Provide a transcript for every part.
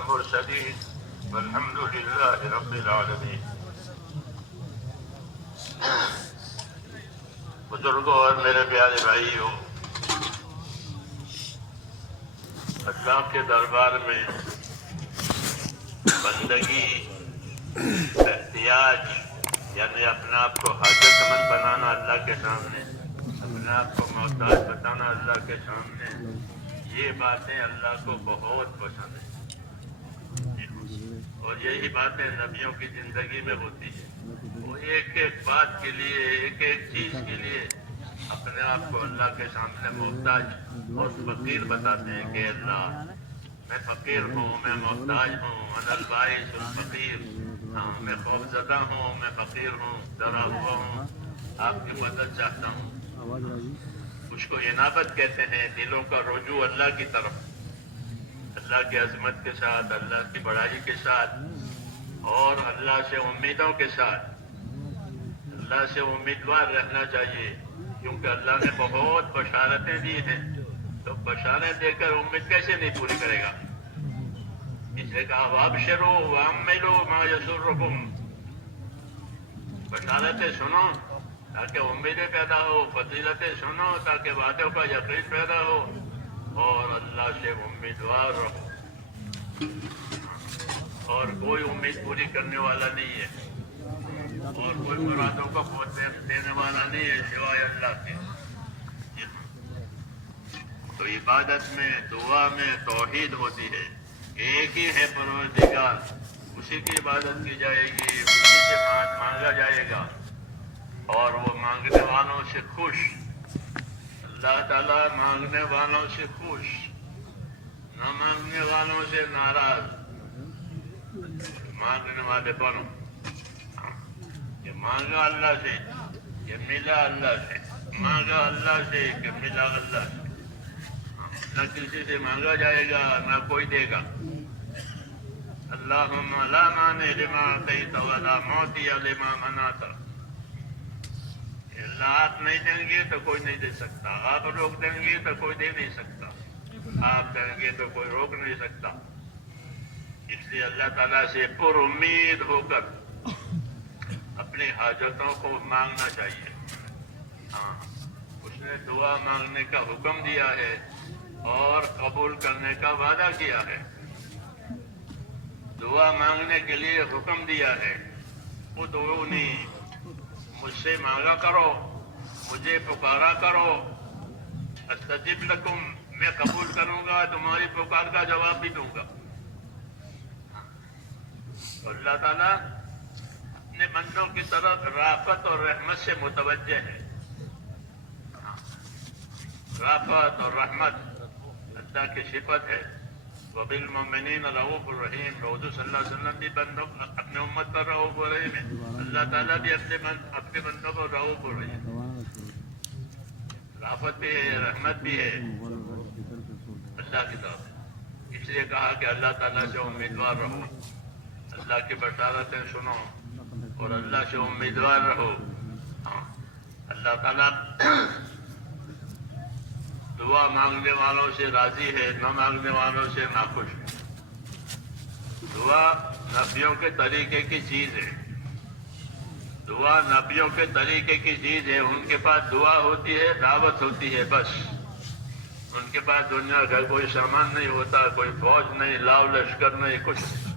المرسلين والحمد لله رب العالمين. بزرگوں اور میرے پیارے بھائیوں، اللہ کے دربار میں بندگی، احتیاج یعنی اپنے آپ کو حاجت مند بنانا اللہ کے سامنے، اپنے آپ کو محتاج بتانا اللہ کے سامنے، یہ باتیں اللہ کو بہت پسند ہیں. اور یہی باتیں نبیوں کی زندگی میں ہوتی ہیں. وہ ایک ایک بات کے لیے، ایک ایک چیز کے لیے اپنے آپ کو اللہ کے سامنے محتاج اور فقیر بتاتے ہیں کہ اللہ میں فقیر ہوں، میں محتاج ہوں، انا البائس الفقیر، میں خوفزدہ ہوں، میں فقیر ہوں، ڈرا ہوا ہوں، آپ کی مدد چاہتا ہوں. اس کو انابت کہتے ہیں، دلوں کا رجوع اللہ کی طرف، اللہ کی عظمت کے ساتھ، اللہ کی بڑائی کے ساتھ اور اللہ سے امیدوں کے ساتھ. اللہ سے امیدوار رہنا چاہیے کیونکہ اللہ نے بہت بشارتیں دی ہیں، تو بشارتیں دے کر امید کیسے نہیں پوری کرے گا؟ اس نے کہا وابشروا واملوا ما یسرکم، بشارتیں سنو تاکہ امیدیں پیدا ہو، فضیلتیں سنو تاکہ وعدوں کا یقین پیدا ہو، اور اللہ سے امیدوار رہو. اور کوئی امید پوری کرنے والا نہیں ہے اور کوئی مرادوں کا پہنچ دینے والا نہیں ہے سوائے اللہ کے. تو عبادت میں، دعا میں توحید ہوتی ہے. ایک ہی ہے پروردگار، اسی کی عبادت کی جائے گی، اسی سے مانگا جائے گا، اور وہ مانگنے والوں سے خوش. اللہ تعالیٰ مانگنے والوں سے خوش، نہ مانگنے والوں سے ناراض. مانگنے والے بنو، کہ مانگا اللہ سے کہ ملا اللہ سے، مانگا اللہ سے کہ ملا اللہ سے. نہ کسی سے مانگا جائے گا نہ کوئی دے گا. اللہم لا مانع لما اعطیت ولا معطی لما منعت. اللہ آپ نہیں دیں گے تو کوئی نہیں دے سکتا، آپ روک دیں گے تو کوئی دے نہیں سکتا، آپ دیں گے تو کوئی روک نہیں سکتا. اس لیے اللہ تعالیٰ سے پر امید ہو کر اپنی حاجتوں کو مانگنا چاہیے. ہاں، اس نے دعا مانگنے کا حکم دیا ہے اور قبول کرنے کا وعدہ کیا ہے. دعا مانگنے کے لیے حکم دیا ہے، ادعونی، مجھ سے مانگا کرو، مجھے پکارا کرو، استجب لکم، میں قبول کروں گا، تمہاری پکار کا جواب بھی دوں گا. اللہ تعالیٰ اپنے بندوں کی طرف رافت اور رحمت سے متوجہ ہے. رافت اور رحمت اللہ کی صفت ہے. وبالمؤمنین رؤوف الرحیم، حضور صلی اللہ علیہ وسلم بھی اپنے امت پر رؤوف الرحیم ہے. اللہ تعالیٰ بھی اپنے بندوں کو رؤوف الرحیم، رافت بھی ہے، رحمت بھی ہے اللہ کی طرف. اس لیے کہا کہ اللہ تعالیٰ سے امیدوار رہو، اللہ کی بشارتیں سنو اور اللہ سے امیدوار رہو. اللہ تعالیٰ دعا مانگنے والوں سے راضی ہے، نہ مانگنے والوں سے ناخوش ہے. دعا نبیوں کے طریقے کی چیز ہے، دعا نبیوں کے طریقے کی چیز ہے. ان کے پاس دعا ہوتی ہے، دعوت ہوتی ہے، بس. ان کے پاس دنیا کا کوئی سامان نہیں ہوتا، کوئی فوج نہیں، لاؤ لشکر نہیں، کچھ نہیں.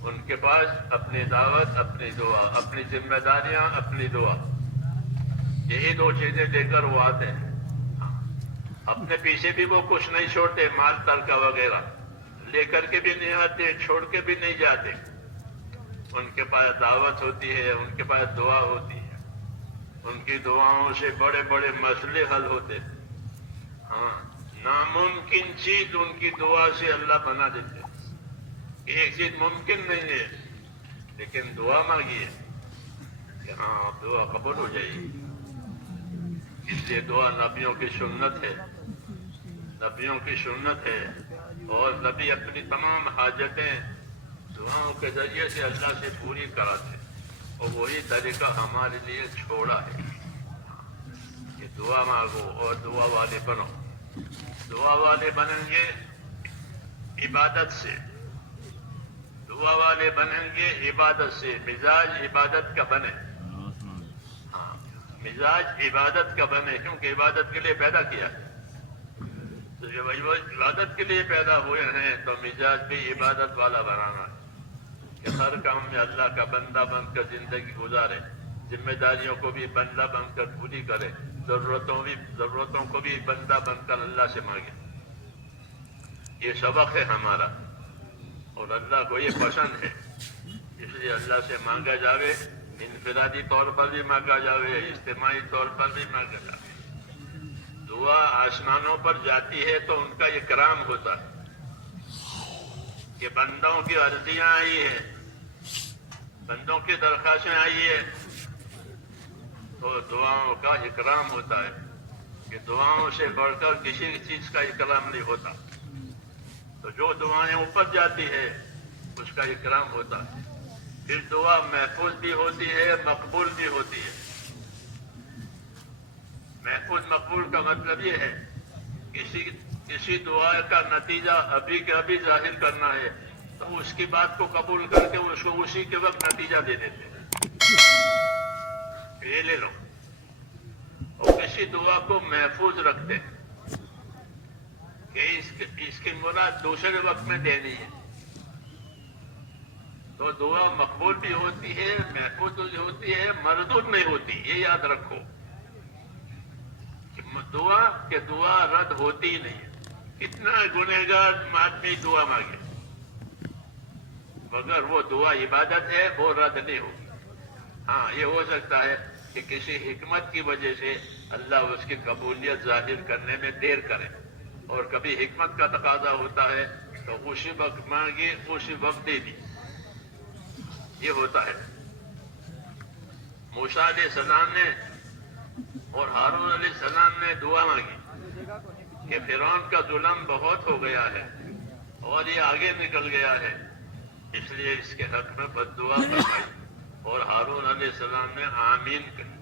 ان کے پاس اپنی دعوت، اپنی دعا، اپنی ذمہ داریاں، اپنی دعا، یہی دو چیزیں دے کر وہ آتے ہیں. اپنے پیچھے بھی وہ کچھ نہیں چھوڑتے، مال ترکہ وغیرہ لے کر کے بھی نہیں آتے، چھوڑ کے بھی نہیں جاتے. ان کے پاس دعوت ہوتی ہے، ان کے پاس دعا ہوتی ہے. ان کی دعاؤں سے بڑے بڑے مسئلے حل ہوتے ہیں. ہاں، ناممکن چیز ان کی دعا سے اللہ بنا دیتے. ایک چیز ممکن نہیں ہے لیکن دعا مانگیے کہ ہاں دعا قبول ہو جائے گی. اس لیے دعا نبیوں کی سنت ہے، نبیوں کی سنت ہے. اور نبی اپنی تمام حاجتیں دعاؤں کے ذریعے سے اللہ سے پوری کراتے، اور وہی طریقہ ہمارے لیے چھوڑا ہے کہ دعا مانگو اور دعا والے بنو. دعا والے بنیں گے عبادت سے، دعا والے بنیں گے عبادت سے، مزاج عبادت کا بنے. ہاں، مزاج عبادت کا بنے، کیونکہ عبادت کے لیے پیدا کیا ہے. تو جب عبادت کے لیے پیدا ہوئے ہیں تو مزاج بھی عبادت والا بنانا ہے کہ ہر کام میں اللہ کا بندہ بن کر زندگی گزارے، ذمہ داریوں کو بھی بندہ بن کر پوری کرے، ضرورتوں کو بھی بندہ بن کر اللہ سے مانگے. یہ سبق ہے ہمارا، اور اللہ کو یہ پسند ہے. اس لیے اللہ سے مانگا جاوے، انفرادی طور پر بھی مانگا جاوے، اجتماعی طور پر بھی مانگا جاوے. دعا آسمانوں پر جاتی ہے تو ان کا اکرام ہوتا ہے کہ بندوں کی عرضیاں آئی ہیں، بندوں کی درخواستیں آئی ہے، تو دعاؤں کا اکرام ہوتا ہے کہ دعاؤں سے بڑھ کر کسی چیز کا اکرام نہیں ہوتا. تو جو دعائیں اوپر جاتی ہے اس کا اکرام ہوتا ہے. پھر دعا محفوظ بھی ہوتی ہے، مقبول بھی ہوتی ہے. محفوظ مقبول کا مطلب یہ ہے کسی دعا کا نتیجہ ابھی کے ابھی ظاہر کرنا ہے تو اس کی بات کو قبول کر کے اس کو اسی کے وقت نتیجہ دے دیتے ہیں، یہ لے لو. اور کسی دعا کو محفوظ رکھتے ہیں کہ اس کی مراد دوسرے وقت میں دینی ہے. تو دعا مقبول بھی ہوتی ہے، محفوظ بھی ہوتی ہے، مردود نہیں ہوتی. یہ یاد رکھو کہ دعا رد ہوتی نہیں ہے. کتنا گنہگار آدمی دعا مانگے مگر وہ دعا عبادت ہے، وہ رد نہیں ہوگی. ہاں، یہ ہو سکتا ہے کہ کسی حکمت کی وجہ سے اللہ اس کی قبولیت ظاہر کرنے میں دیر کرے، اور کبھی حکمت کا تقاضا ہوتا ہے تو اسی وقت مانگی، اسی وقت دے دی. یہ ہوتا ہے. موسیٰ علیہ السلام نے اور ہارون علیہ السلام نے دعا مانگی کہ فرعون کا ظلم بہت ہو گیا ہے اور یہ آگے نکل گیا ہے، اس لیے اس کے حق میں بد دعا فرمائی، اور ہارون علیہ السلام نے آمین کہی.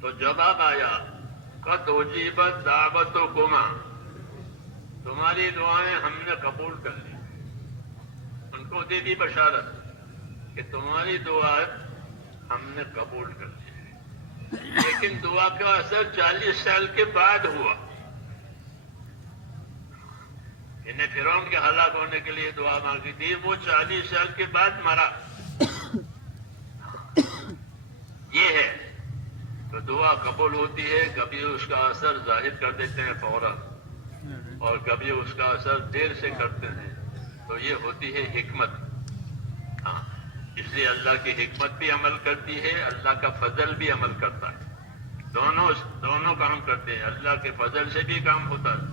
تو جواب آیا قد اجیبت دعوتکما، تمہاری دعائیں ہم نے قبول کر لی. ان کو دے دی بشارت کہ تمہاری دعائیں ہم نے قبول کر لی. لیکن دعا کا اثر 40 سال کے بعد ہوا. انہیں فرعون کے ہلاک ہونے کے لیے دعا مانگی تھی، وہ 40 سال کے بعد مرا. یہ ہے تو دعا قبول ہوتی ہے، کبھی اس کا اثر ظاہر کر دیتے ہیں فوراً، اور کبھی اس کا اثر دیر سے کرتے ہیں. تو یہ ہوتی ہے حکمت. ہاں، اس لیے اللہ کی حکمت بھی عمل کرتی ہے، اللہ کا فضل بھی عمل کرتا ہے. دونوں کام کرتے ہیں. اللہ کے فضل سے بھی کام ہوتا ہے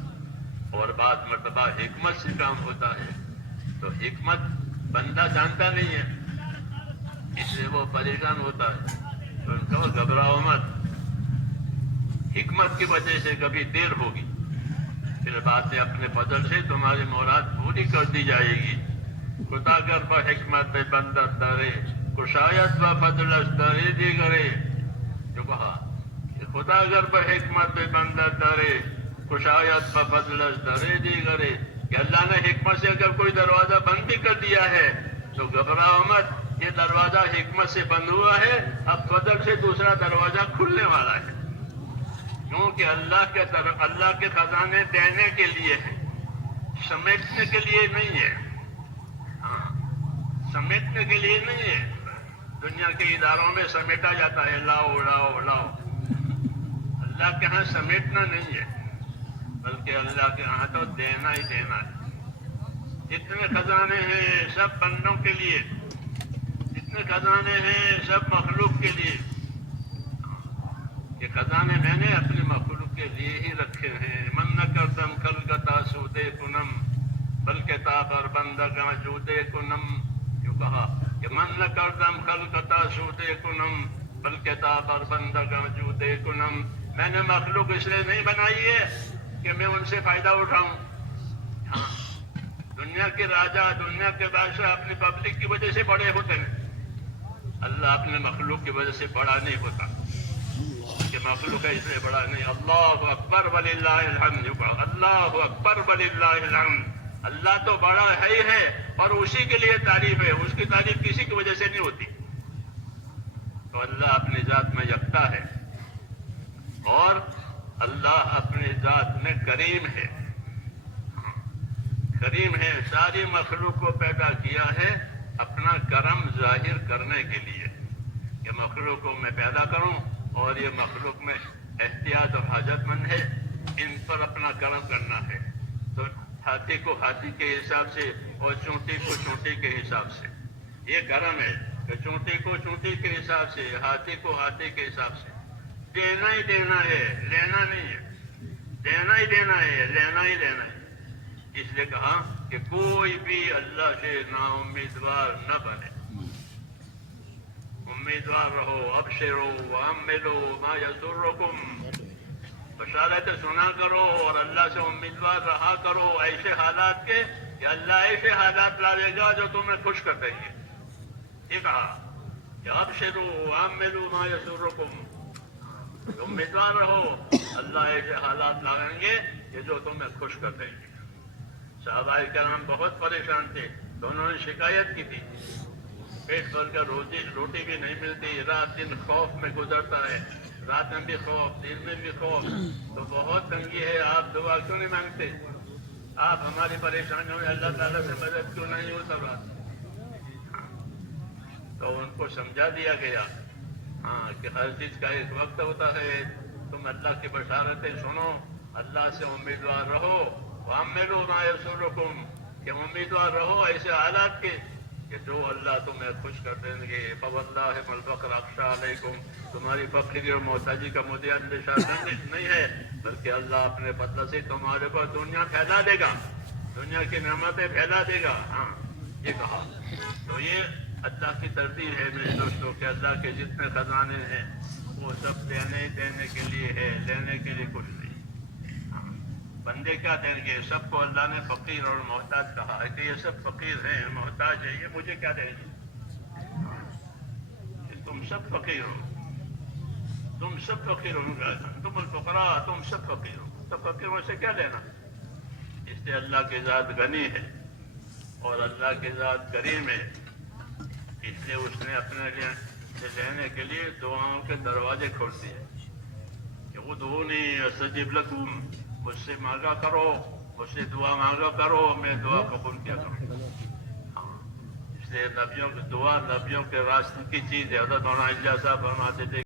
اور بعض مرتبہ حکمت سے کام ہوتا ہے. تو حکمت بندہ جانتا نہیں ہے، اس لیے وہ پریشان ہوتا ہے. تو ان کو گھبراؤ مت، حکمت کی وجہ سے کبھی دیر ہوگی، پھر بعد میں اپنے فضل سے تمہاری مراد پوری کر دی جائے گی. خدا گر پر حکمت پہ بندہ دارے، کشایت و فضل دارے دی گرے. جو کہا کہ خدا گر پر حکمت پہ بندہ دارے، کشایت و فضل دارے دی گرے، کہ اللہ نے حکمت سے اگر کوئی دروازہ بند بھی کر دیا ہے تو گھبراؤ مت، یہ دروازہ حکمت سے بند ہوا ہے، اب فضل سے دوسرا دروازہ کھلنے والا ہے. کیونکہ اللہ کے خزانے دینے کے لیے ہیں، سمیٹنے کے لیے نہیں ہے. سمیٹنے کے لیے نہیں ہے. دنیا کے اداروں میں سمیٹا جاتا ہے، لاؤ لاؤ لاؤ. اللہ کے ہاں سمیٹنا نہیں ہے، بلکہ اللہ کے ہاں تو دینا ہی دینا ہے. جتنے خزانے ہیں سب بندوں کے لیے، جتنے خزانے ہیں سب مخلوق کے لیے. یہ خزانے میں نے اپنے مخلوق کے لیے ہی رکھے ہیں. من نہ کردم خلقتا سودے کنم بلکہ تابر بندگاں جودے کنم. جو کہا کہ من نہ کردم خلقتا سودے کنم بلکہ تابر بندگاں جودے کنم. میں نے مخلوق اس لیے نہیں بنائی ہے کہ میں ان سے فائدہ اٹھاؤں. ہاں، دنیا کے راجا، دنیا کے بادشاہ اپنی پبلک کی وجہ سے بڑے ہوتے ہیں. اللہ اپنے مخلوق کی وجہ سے بڑا نہیں ہوتا کہ مخلوق ہے اس لیے بڑا نہیں. اللہ اکبر وللہ الحمد. اللہ اکبر وللہ الحمد. اللہ تو بڑا ہے ہی ہے، اور اسی کے لیے تعریف ہے، اس کی تعریف کسی کی وجہ سے نہیں ہوتی. تو اللہ اپنی ذات میں یکتا ہے اور اللہ اپنی ذات میں کریم ہے. کریم ہے، ساری مخلوق کو پیدا کیا ہے اپنا کرم ظاہر کرنے کے لیے کہ مخلوق کو میں پیدا کروں اور یہ مخلوق میں احتیاط اور حاجت مند ہے، ان پر اپنا کرم کرنا ہے. تو ہاتھی کو ہاتھی کے حساب سے اور چونٹی کو چونٹی کے حساب سے یہ کرم ہے کہ چونٹی کو چونٹی کے حساب سے، ہاتھی کو ہاتھی کے حساب سے دینا ہی دینا ہے، لینا نہیں ہے. دینا ہی دینا ہے، لینا ہی لینا ہے. اس لیے کہا کہ کوئی بھی اللہ سے نا امیدوار نہ بنے. امیدوار رہو، ابشرو واملو ما یسرکم، بشارت سنا کرو اور اللہ سے امیدوار رہا کرو ایسے حالات کے کہ اللہ ایسے حالات لاوے گا جو تمہیں خوش کر دیں گے. یہ کہا کہ ابشرو واملو ما یسرکم، امیدوار رہو، اللہ ایسے حالات لائیں گے کہ جو تمہیں خوش کر دیں گے. صحابہ کرام بہت پریشان تھے، تو انہوں نے شکایت کی تھی پیٹ بھر کر روٹی بھی نہیں ملتی، رات دن خوف میں گزرتا ہے، رات میں بھی خوف، دن میں بھی خوف، تو بہت تنگی ہے، آپ دعا کیوں نہیں مانگتے؟ آپ ہماری پریشانیوں میں اللہ تعالیٰ سے مدد کیوں نہیں ہوتا رات؟ تو ان کو سمجھا دیا گیا کہ ہر چیز کا ایک وقت ہوتا ہے. تم اللہ کی بشارتیں سنو، اللہ سے امیدوار رہو، وَعَمِّلُوا مَا يَسُرُّكُمْ، کہ امیدوار رہو ایسے حالات کے کہ جو اللہ تمہیں خوش کر دیں گے. فَوَاللَّهِ مَا الْفَقْرُ أَخْشَىٰ عَلَيْكُمْ، تمہاری فقیری اور محتاجی کا مجھے اندیشہ نہیں ہے، بلکہ اللہ اپنے فضل سے تمہارے اوپر دنیا پھیلا دے گا، دنیا کی نعمتیں پھیلا دے گا. یہ کہا. تو یہ اللہ کی ترتیب ہے میرے دوستوں کہ اللہ کے جتنے خزانے ہیں وہ سب دینے کے لیے ہے، لینے کے لیے کچھ نہیں. بندے کیا دیں گے؟ سب کو اللہ نے فقیر اور محتاج کہا ہے کہ یہ سب فقیر ہیں، محتاج ہیں، یہ مجھے کیا دیں گے؟ تم سب فقیر ہو، تم سب فقیر ہو، تم الفقراء، تم سب فقیر ہو، تو فقیروں سے کیا لینا؟ اس لیے اللہ کی ذات غنی ہے اور اللہ کی ذات کریم ہے. اس لیے اس نے اپنے لیے لینے کے لیے دعاؤں کے دروازے کھول دیے کہ ادعونی استجب لکم، مجھ سے مانگا کرو، مجھ سے دعا مانگا کرو، میں دعا قبول کیا کروں. اس لیے نبیوں کی دعا نبیوں کے راستے کی چیز ہے. حضرت مولانا الیاس صاحب فرماتے تھے